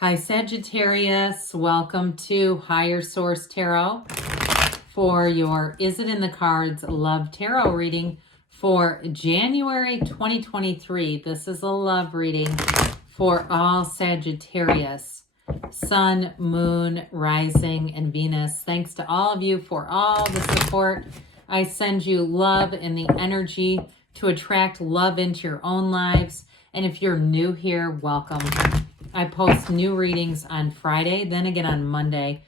Hi Sagittarius, welcome to Higher Source Tarot for your Is It in the Cards Love Tarot reading for January 2023. This is a love reading for all Sagittarius, Sun, Moon, Rising, and Venus. Thanks to all of you for all the support. I send you love and the energy to attract love into your own lives. And if you're new here, welcome. I post new readings on Friday, then again on Monday.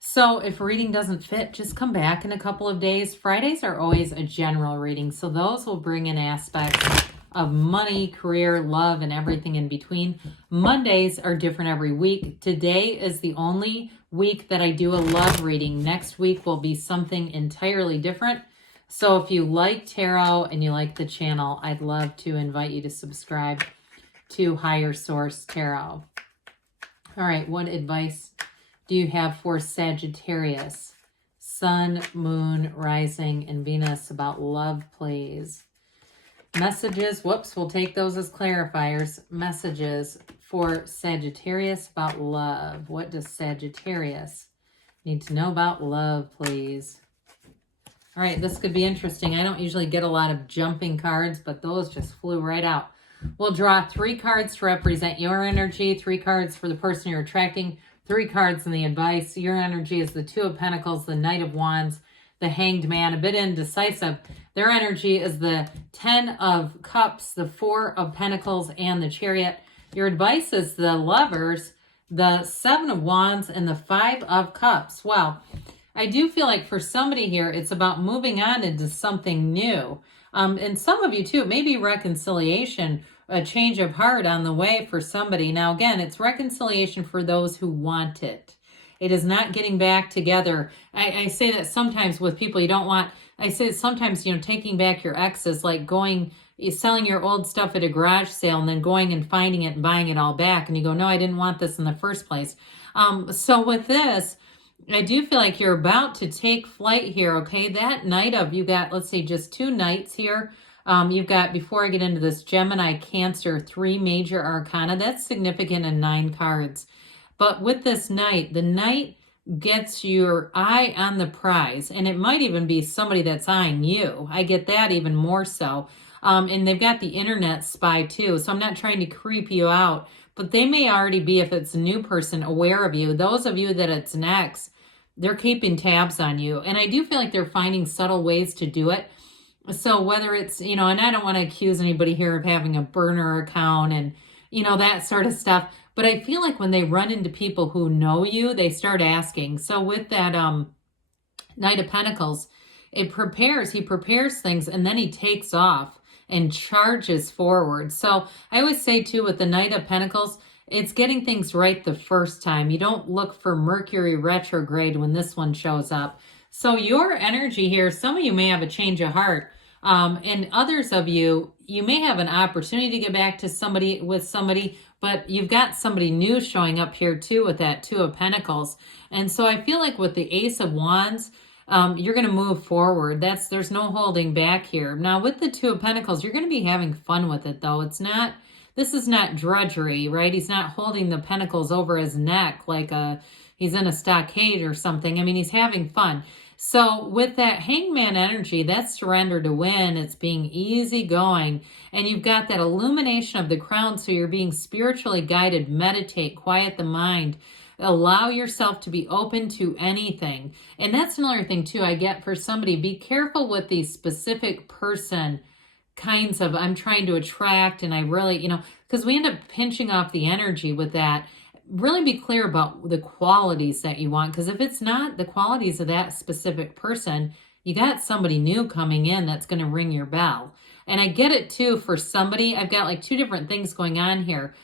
So if a reading doesn't fit, just come back in a couple of days. Fridays are always a general reading, so those will bring in aspects of money, career, love, and everything in between. Mondays are different every week. Today is the only week that I do a love reading. Next week will be something entirely different. So if you like tarot and you like the channel, I'd love to invite you to subscribe to Higher Source Tarot. All right, what advice do you have for Sagittarius, Sun, Moon, Rising, and Venus about love, please? Messages, whoops, we'll take those as clarifiers. Messages for Sagittarius about love. What does Sagittarius need to know about love, please? All right, this could be interesting. I don't usually get a lot of jumping cards, but those just flew right out. We'll draw 3 cards to represent your energy, 3 cards for the person you're attracting, 3 cards in the advice. Your energy is the Two of Pentacles, the Knight of Wands, the Hanged Man, a bit indecisive. Their energy is the 10 of Cups, the 4 of Pentacles, and the Chariot. Your advice is the Lovers, the 7 of Wands, and the 5 of Cups. Well, I do feel like for somebody here, it's about moving on into something new. And some of you too, maybe reconciliation, a change of heart on the way for somebody. Now, again, it's reconciliation for those who want it. It is not getting back together. I say that sometimes with people you don't want. I say sometimes, taking back your ex is like selling your old stuff at a garage sale and then going and finding it and buying it all back. And you go, no, I didn't want this in the first place. So with this, I do feel like you're about to take flight here, okay? That Knight of, you got, let's say, just 2 Knights here. You've got, before I get into this, Gemini, Cancer, 3 major arcana. That's significant in 9 cards. But with this Knight, the Knight gets your eye on the prize. And it might even be somebody that's eyeing you. I get that even more so. And they've got the internet spy too. So I'm not trying to creep you out. But they may already be, if it's a new person, aware of you. Those of you that it's an ex, they're keeping tabs on you. And I do feel like they're finding subtle ways to do it. So whether it's, and I don't want to accuse anybody here of having a burner account and, that sort of stuff. But I feel like when they run into people who know you, they start asking. So with that Knight of Pentacles, he prepares things and then he takes off and charges forward. So I always say too, with the Knight of Pentacles, it's getting things right the first time. You don't look for Mercury retrograde when this one shows up. So your energy here, some of you may have a change of heart. And others of you, you may have an opportunity to get back to somebody, but you've got somebody new showing up here too with that 2 of Pentacles. And so I feel like with the Ace of Wands, you're going to move forward. There's no holding back here. Now with the 2 of Pentacles, you're going to be having fun with it though. This is not drudgery, right? He's not holding the pentacles over his neck like he's in a stockade or something. I mean, he's having fun. So with that Hangman energy, that's surrender to win. It's being easygoing. And you've got that illumination of the crown. So you're being spiritually guided. Meditate, quiet the mind. Allow yourself to be open to anything. And that's another thing too I get for somebody. Be careful with the specific person kinds of I'm trying to attract, and I really, because we end up pinching off the energy with that. Really be clear about the qualities that you want, because if it's not the qualities of that specific person, you got somebody new coming in that's going to ring your bell. And I get it too for somebody. I've got like 2 different things going on here.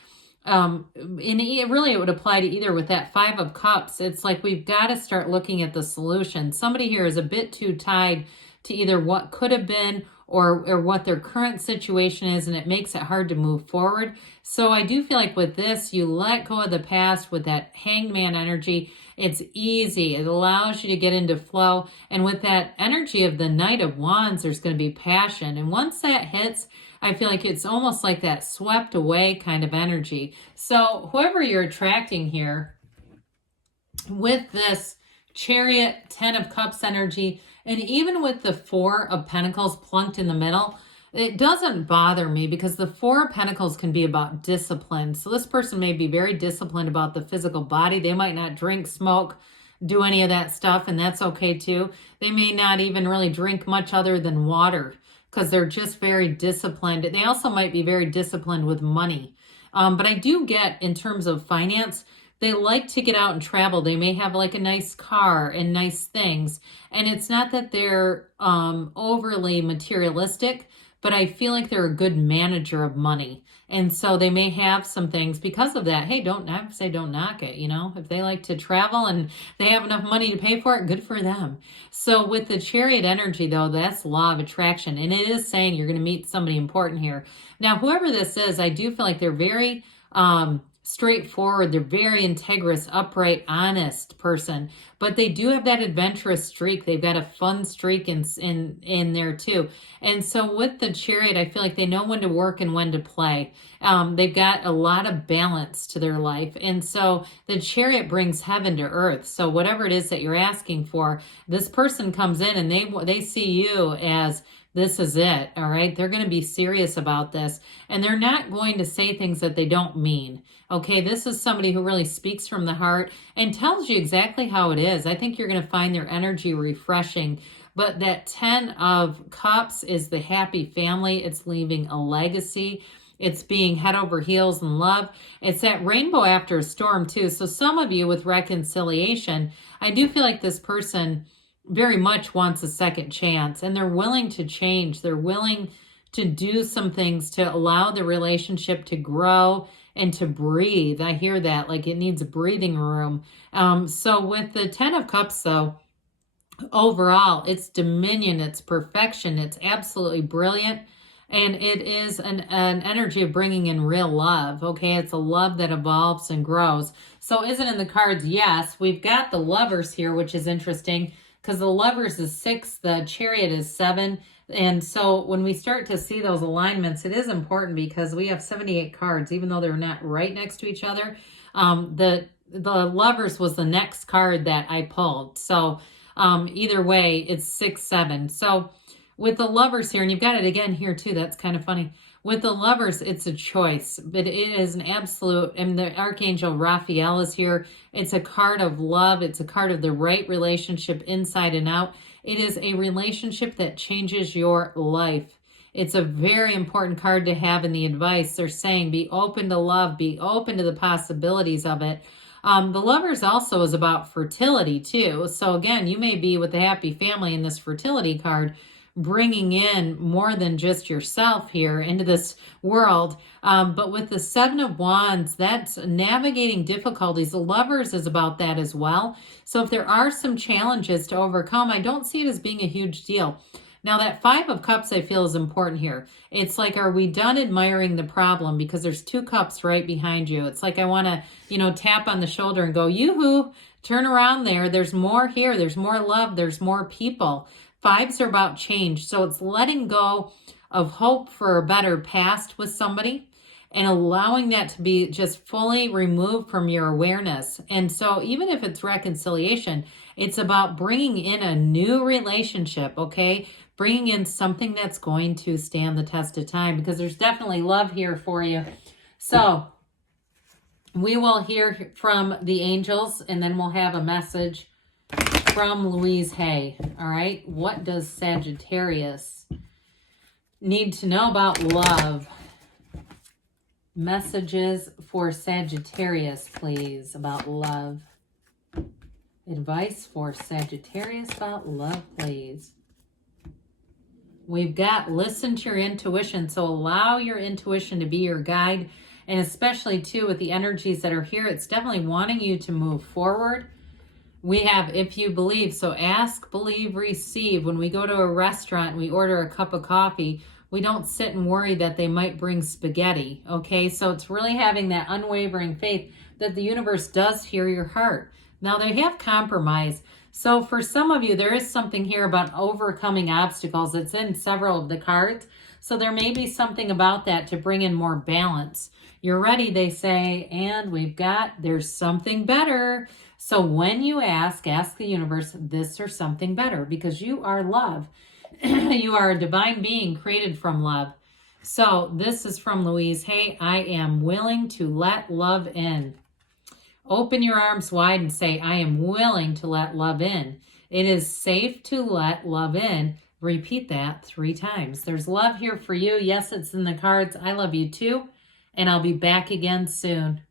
And it would apply to either with that 5 of Cups. It's like we've got to start looking at the solution. Somebody here is a bit too tied to either what could have been or what their current situation is, and it makes it hard to move forward. So I do feel like with this, you let go of the past with that Hangman energy. It's easy. It allows you to get into flow. And with that energy of the Knight of Wands, there's going to be passion. And once that hits, I feel like it's almost like that swept away kind of energy. So whoever you're attracting here with this Chariot, 10 of Cups energy, and even with the 4 of Pentacles plunked in the middle, it doesn't bother me because the 4 of Pentacles can be about discipline. So this person may be very disciplined about the physical body. They might not drink, smoke, do any of that stuff, and that's okay too. They may not even really drink much other than water because they're just very disciplined. They also might be very disciplined with money. But I do get, in terms of finance, they like to get out and travel. They may have like a nice car and nice things. And it's not that they're overly materialistic, but I feel like they're a good manager of money. And so they may have some things because of that. Hey, don't knock it, you know. If they like to travel and they have enough money to pay for it, good for them. So with the Chariot energy, though, that's law of attraction. And it is saying you're going to meet somebody important here. Now, whoever this is, I do feel like they're very straightforward. They're very integrous, upright, honest person, but they do have that adventurous streak. They've got a fun streak in there too. And so with the Chariot, I feel like they know when to work and when to play. They've got a lot of balance to their life. And so the Chariot brings heaven to earth. So whatever it is that you're asking for, this person comes in and they see you as, this is it, all right? They're going to be serious about this, and they're not going to say things that they don't mean, okay? This is somebody who really speaks from the heart and tells you exactly how it is. I think you're going to find their energy refreshing, but that 10 of Cups is the happy family. It's leaving a legacy. It's being head over heels in love. It's that rainbow after a storm, too. So some of you with reconciliation, I do feel like this person very much wants a second chance, and they're willing to change. They're willing to do some things to allow the relationship to grow and to breathe. I hear that, like it needs breathing room. So with the 10 of Cups, though, overall, it's dominion, it's perfection, it's absolutely brilliant. And it is an energy of bringing in real love, okay? It's a love that evolves and grows. So is it in the cards? Yes. We've got the Lovers here, which is interesting, because the Lovers is 6, the Chariot is 7. And so when we start to see those alignments, it is important because we have 78 cards, even though they're not right next to each other. The Lovers was the next card that I pulled. So either way, it's 6, 7. So with the Lovers here, and you've got it again here too, that's kind of funny. With the Lovers, it's a choice, but it is an absolute, and the Archangel Raphael is here. It's a card of love. It's a card of the right relationship inside and out. It is a relationship that changes your life. It's a very important card to have in the advice. They're saying be open to love, be open to the possibilities of it. The Lovers also is about fertility too. So again, you may be with the happy family in this fertility card, bringing in more than just yourself here into this world. But with the 7 of Wands, that's navigating difficulties. The Lovers is about that as well. So if there are some challenges to overcome, I don't see it as being a huge deal. Now that 5 of Cups I feel is important here. It's like, are we done admiring the problem? Because there's 2 cups right behind you. It's like I want to, tap on the shoulder and go, yoo-hoo, turn around there. There's more here. There's more love. There's more people. 5s are about change. So it's letting go of hope for a better past with somebody and allowing that to be just fully removed from your awareness. And so even if it's reconciliation, it's about bringing in a new relationship, okay? Bringing in something that's going to stand the test of time, because there's definitely love here for you. So we will hear from the angels, and then we'll have a message from Louise Hay. All right. What does Sagittarius need to know about love? Messages for Sagittarius, please, about love. Advice for Sagittarius about love, please. We've got listen to your intuition. So allow your intuition to be your guide. And especially too with the energies that are here, it's definitely wanting you to move forward. We have if you believe. So ask, believe, receive. When we go to a restaurant and we order a cup of coffee, we don't sit and worry that they might bring spaghetti. Okay, so it's really having that unwavering faith that the universe does hear your heart. Now they have compromise. So for some of you, there is something here about overcoming obstacles. It's in several of the cards. So there may be something about that to bring in more balance. You're ready, they say, and we've got, there's something better. So when you ask the universe this or something better, because you are love. You are a divine being created from love. So this is from Louise. Hey, I am willing to let love in. Open your arms wide and say, I am willing to let love in. It is safe to let love in. Repeat that 3 times. There's love here for you. Yes, it's in the cards. I love you too. And I'll be back again soon.